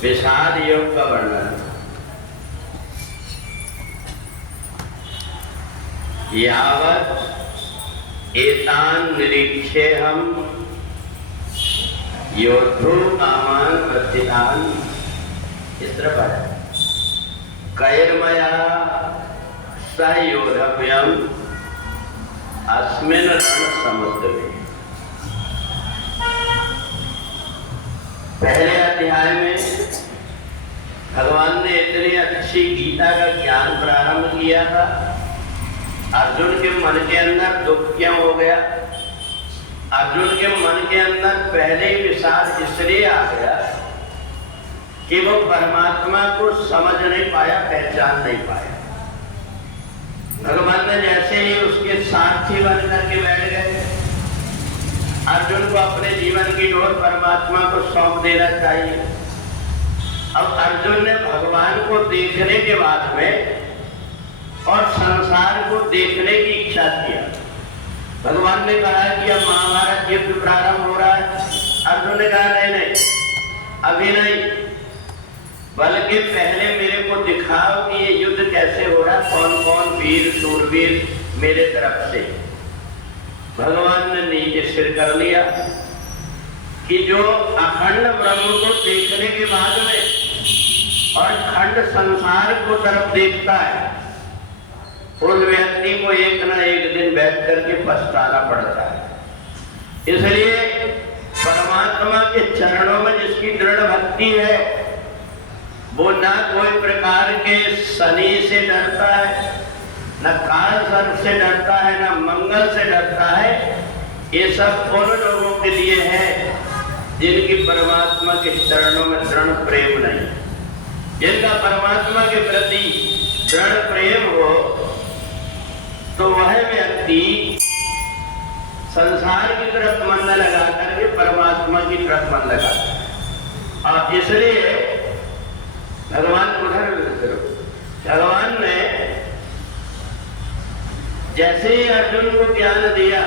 विषाद योग का वर्णन। यावत् एतान निरीक्षे हम योद्धु कामान प्रथितान। इस तरह पढ़ा कैर्मया सयोधव्यम अस्मिन् रण समुद्र में। पहले अध्याय में भगवान ने इतनी अच्छी गीता का ज्ञान प्रारंभ किया था। अर्जुन के मन के अंदर दुख क्यों हो गया? अर्जुन के मन के अंदर पहले ही विषाद इसलिए आ गया कि वो परमात्मा को समझ नहीं पाया, पहचान नहीं पाया। भगवान ने जैसे ही उसके सारथी बन करके बैठ गए, अर्जुन को अपने जीवन की डोर परमात्मा को सौंप देना चाहिए। अब अर्जुन ने भगवान को देखने के बाद में और संसार को देखने की इच्छा किया। भगवान ने कहा कि अब महाभारत युद्ध प्रारंभ हो रहा है। अर्जुन ने कहा नहीं नहीं, अभी नहीं, बल्कि पहले मेरे को दिखाओ कि ये युद्ध कैसे हो रहा है, कौन कौन वीर शूरवीर मेरे तरफ से। भगवान ने नीचे सिर कर लिया कि जो अखंड ब्रह्म को देखने के बाद में और खंड संसार को तरफ देखता है, उस व्यक्ति को एक न एक दिन बैठ करके पछताना पड़ता है। इसलिए परमात्मा के चरणों में जिसकी दृढ़ भक्ति है, वो ना कोई प्रकार के शनि से डरता है, न काल सर्प से डरता है, न मंगल से डरता है। ये सब उन लोगों के लिए है जिनकी परमात्मा के चरणों में दृढ़ प्रेम नहीं, जिनका परमात्मा के प्रति दृढ़ प्रेम हो, तो वह व्यक्ति संसार की तरफ मन न लगा करके परमात्मा की तरफ मन लगाता है। और इसलिए भगवान ने जैसे ही अर्जुन को ज्ञान दिया,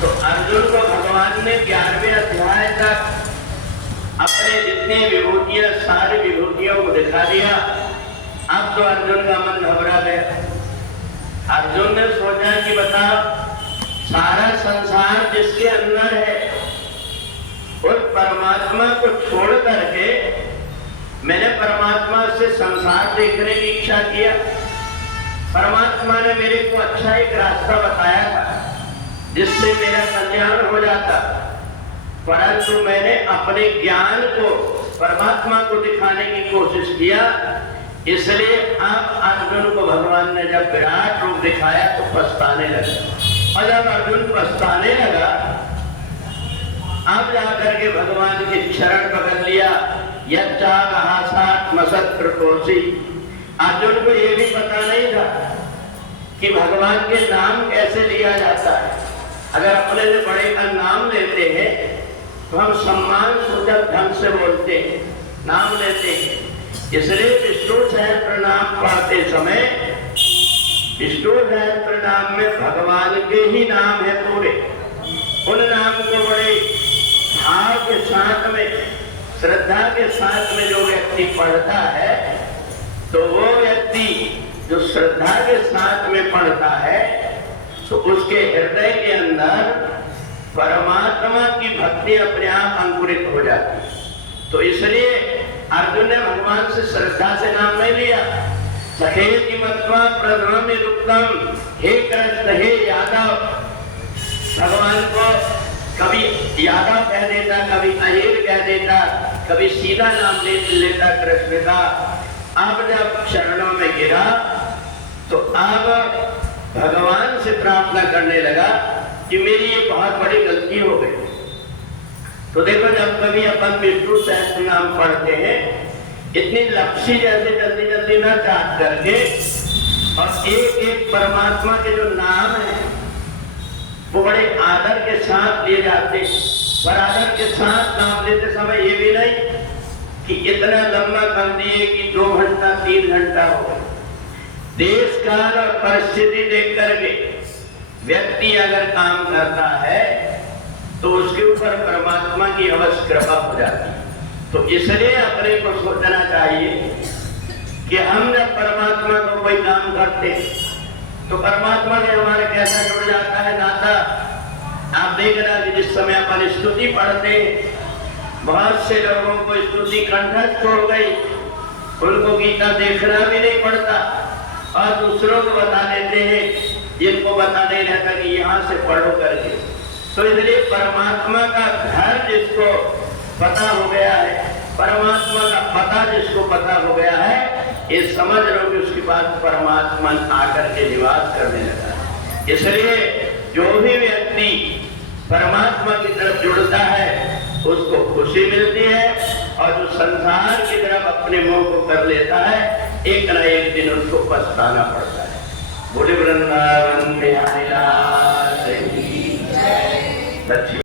तो अर्जुन को भगवान ने 11वें अध्याय तक अपने जितनी विभूतियां, सारी विभूतियों को दिखा दिया। अब तो अर्जुन का मन घबरा गया। अर्जुन ने सोचा कि बता, सारा संसार जिसके अंदर है, उस परमात्मा को छोड़ करके मैंने परमात्मा से संसार देखने की इच्छा किया। परमात्मा ने मेरे को अच्छा एक रास्ता बताया था जिससे मेरा कल्याण हो जाता, परंतु मैंने अपने ज्ञान को परमात्मा को दिखाने की कोशिश किया। इसलिए अब अर्जुन को भगवान ने जब विराट रूप दिखाया तो पछताने लगा। और जब अर्जुन पछताने लगा, अब जाकर के भगवान के चरण पकड़ लिया। यच्चागहासात्मसत्कृतोषि। अर्जुन को ये भी पता नहीं था कि भगवान के नाम कैसे लिया जाता है। अगर अपने से बड़े का नाम लेते हैं तो हम सम्मान सूचक ढंग से बोलते हैं, नाम लेते हैं। इसलिए विष्णु सहस्त्र नाम पढ़ते समय विष्णु सहस्त्र नाम में भगवान के ही नाम है पूरे। उन नाम को बड़े भाव के साथ में, श्रद्धा के साथ में जो व्यक्ति पढ़ता है, तो वो व्यक्ति जो श्रद्धा के साथ में पढ़ता है, तो उसके हृदय के अंदर परमात्मा की भक्ति अपने आप अंकुरित हो जाती है। तो इसलिए अर्जुन ने भगवान से श्रद्धा से नाम नहीं लिया। सखेति मत्वा प्रणमामि रुक्तम, हे कृष्ण, हे यादव। भगवान को कभी यादव कह देता, कभी अहिर कह देता, कभी सीधा नाम ले लेता कृष्ण का। अब जब चरणों में गिरा तो अब भगवान से प्रार्थना करने लगा कि मेरी ये बहुत बड़ी गलती हो गई। तो देखो, जब कभी अपन विष्णु सहस्त्र नाम पढ़ते हैं, इतनी लपसी जैसे जल्दी जल्दी ना चाट करके, और एक एक परमात्मा के जो नाम है वो बड़े आदर के साथ लिए जाते। पर आदर के साथ नाम लेते समय ये भी नहीं कि इतना लंबा कर दिए कि 2 घंटा 3 घंटा हो। देश काल और परिस्थिति देख करके व्यक्ति अगर काम करता है तो उसके ऊपर परमात्मा की अवश्य कृपा हो जाती है। तो इसलिए अपने को सोचना चाहिए कि हम जब परमात्मा को कोई काम करते तो परमात्मा से हमारे कैसा जुड़ जाता है नाता। आप देख रहे हैं कि जिस समय अपन स्तुति पढ़ते, बहुत से लोगों को स्तुति कंठस्थ हो गई, उनको गीता देखना भी नहीं पड़ता और दूसरों को बता देते हैं, जिनको बता नहीं रहता कि यहाँ से पढ़ो करके। तो इसलिए परमात्मा का घर जिसको पता हो गया है, परमात्मा का पता जिसको पता हो गया है, ये समझ लो कि उसके बाद परमात्मा आकर के निवास करने लगा। इसलिए जो भी व्यक्ति परमात्मा की तरफ जुड़ता है उसको खुशी मिलती है, और जो संसार की तरफ अपने मुंह को कर लेता है एक न एक दिन उसको पछताना पड़ता है। बोले वृंदावन बिहारी लाल की जय।